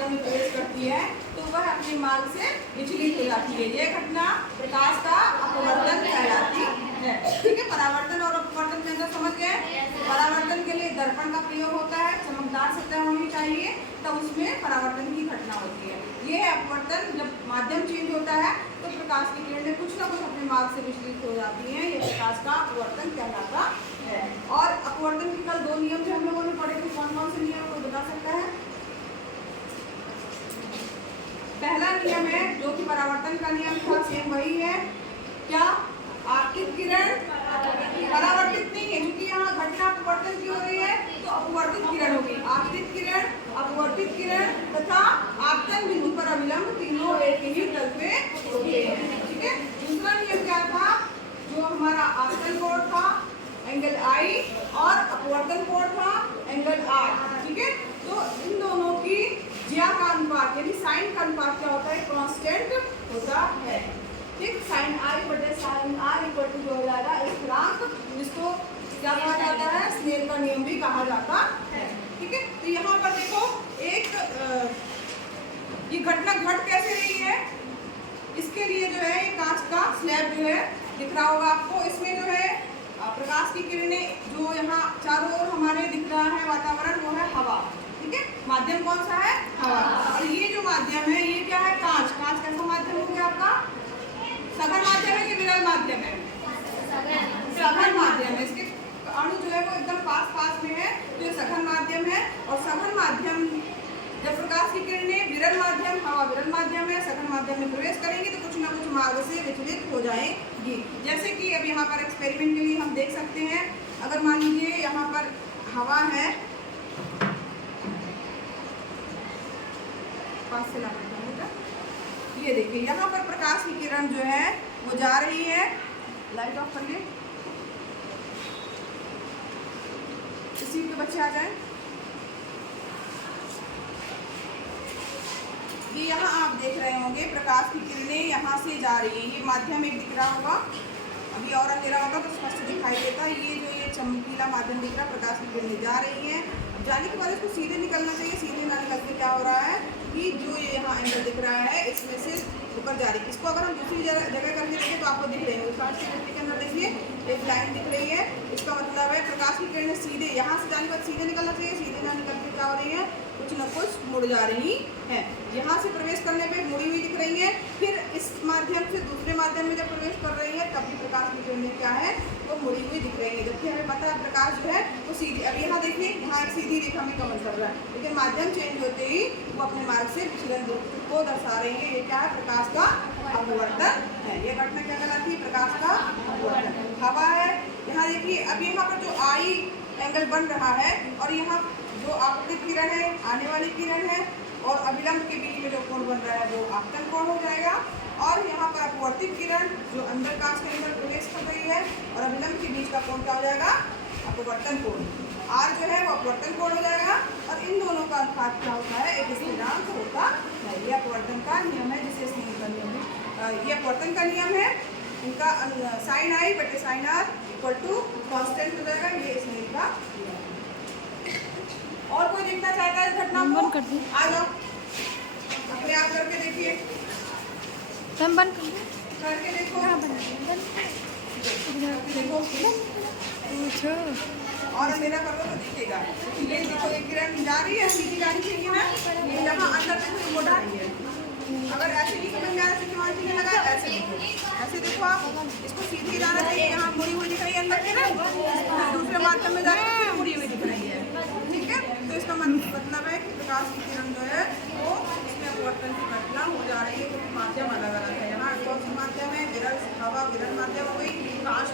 माध्यम में प्रवेश करती है तो वह अपने मार्ग से विचलित हो जाती है। यह घटना प्रकाश का अपवर्तन कहलाती है। ठीक है, परावर्तन और अपवर्तन के अंदर समझ गए। परावर्तन के लिए दर्पण का प्रयोग होता है, चमकदार सतह होनी चाहिए, तब उसमें परावर्तन की घटना होती है। यह अपवर्तन जब माध्यम चेंज होता है तो प्रकाश की किरणें कुछ ना कुछ अपने मार्ग से विचलित हो जाती हैं। यह प्रकाश का अपवर्तन कहलाता है। और अपवर्तन के कल दो नियम जो हम लोगों ने पढ़े थे, कौन कौन से नियम को बता सकता है? पहला नियम है जो कि परावर्तन का नियम था, सेम वही है। क्या? आपतित किरण परावर्तित नहीं है, क्योंकि यहाँ घटना अपवर्तन की हो रही है तो अपवर्तित किरण होगी। आपतित किरण, अपवर्तित किरण तथा आपतन बिंदु पर अभिलंब तीनों एक ही तल पे होते हैं। ठीक है। दूसरा नियम क्या था? जो हमारा आपतन कोण था एंगल I और अपवर्तन कोण था एंगल R। ठीक है। तो इन दोनों की ज्या का अनुपात यानी साइन का अनुपात क्या होता है? कांस्टेंट होता है। ठीक, साइन I बटे साइन R इक्वल टू जो हो जाएगा स्थिरांक, जिसको क्या कहा जाता है? स्नेल का नियम भी कहा जाता है। ठीक है। तो यहाँ पर देखो एक ये घटना घट कैसे रही है, इसके लिए जो है ये कांच का स्लैब जो है दिख रहा होगा आपको। इसमें जो है प्रकाश की किरणें जो यहाँ चारों ओर हमारे दिख रहा है वातावरण, वो है हवा। ठीक है। माध्यम कौन सा है? हवा। और ये जो माध्यम है ये क्या है? कांच। कांच कैसा माध्यम हो गया आपका? सघन माध्यम है कि विरल माध्यम है? सघन माध्यम है। इसके अणु जो है वो एकदम पास पास में है, तो ये सघन माध्यम है। और सघन माध्यम जब प्रकाश की किरणें विरल माध्यम, हवा विरल माध्यम है, सघन माध्यम में प्रवेश करेंगे तो कुछ ना कुछ मार्ग से विचलित हो जाएंगी। जैसे कि अब यहाँ पर एक्सपेरिमेंट के लिए हम देख सकते हैं, अगर मान लीजिए यहाँ पर हवा है, पास से ला ये देखिए यहाँ पर प्रकाश की किरण जो है वो जा रही है। लाइट ऑफ करिए, सीट के बच्चे आ जाएं। ये यहाँ आप देख रहे होंगे प्रकाश की किरणें यहाँ से जा रही है। ये माध्यम एक दिख रहा होगा, अभी और अंधेरा होगा तो स्पष्ट दिखाई देता है। ये चमकीला माध्यम दिख रहा है, प्रकाश की किरणें जा रही हैं। जाने के बाद इसको सीधे निकलना चाहिए, सीधे ना निकल के क्या हो रहा है कि जो ये यहाँ एंगल दिख रहा है इसमें से होकर जा रही है। इसको अगर हम दूसरी जगह करके देखें तो आपको दिख रहे हैं, कांच की खिड़की के अंदर देखिए एक लाइन दिख रही है। इसका मतलब है प्रकाश की किरणें सीधे यहाँ से जाने के बाद सीधे निकलना चाहिए, सीधे ना निकल के क्या हो रही है? कुछ न कुछ मुड़ जा रही है। यहाँ से प्रवेश करने पे मुड़ी हुई दिख रही है, फिर इस माध्यम से दूसरे माध्यम में जब प्रवेश कर रही है तब भी प्रकाश की किरणें क्या है? वो मुड़ी हुई दिख रही है। जबकि हमें पता है प्रकाश जो है वो सीधी, अब यहाँ देखिए यहाँ एक सीधी रेखा में गमन कर रहा है, लेकिन माध्यम चेंज होते ही वो अपने मार्ग से विचलन को दर्शा रही है। ये क्या है? प्रकाश का अपवर्तन है। ये घटना क्या कहलाती है? प्रकाश का अपवर्तन। हवा है, यहाँ देखिए अब यहाँ पर जो I एंगल बन रहा है और यहाँ जो आपतित किरण है, आने वाली किरण है, और अभिलंब के बीच में जो कोण बन रहा है वो आपतन कोण हो जाएगा। और यहाँ पर अपवर्तित किरण जो अंदर कांच के अंदर प्रवेश कर रही है और अभिलंब के बीच का कोण क्या हो जाएगा? अपवर्तन कोण। R जो है वो अपवर्तन कोण हो जाएगा। और इन दोनों का अनुपात क्या होता है? एक स्थिरांक होता है। ये अपवर्तन का नियम है, जिसे स्नेल का नियम है। ये अपवर्तन का नियम है। इनका साइन I बटे sine R equal to constant हो जाएगा। ये स्नेल का नियम है। और कोई देखना चाहता है इस घटना को? आ जाओ, अपने आप करके देखिए, बंद करके देखो, देखो और मेरा करो तो दिखेगा। ये देखो एक किरण जा रही है, सीधी जानी चाहिए ना, ये यहाँ अंदर से मोड़ रही है। अगर ऐसे नहीं समझ में आ रहा सिस्टमैटिक लगा, ऐसे देखो, ऐसे देखो आप, इसको सीधी जाना चाहिए। यहाँ मुड़ी हुई दिख रही है अंदर किरण, दूसरे माध्यम में जा रही है, मुड़ी हुई दिख रही है। ठीक है। तो इसका मतलब है कि प्रकाश की किरण जो है वो इसमें अपवर्तन की घटना हो जा रही है, क्योंकि माध्यम अलग अलग है। यहाँ कौन सा माध्यम है? विरल, हवा विरल माध्यम हो गई, कांच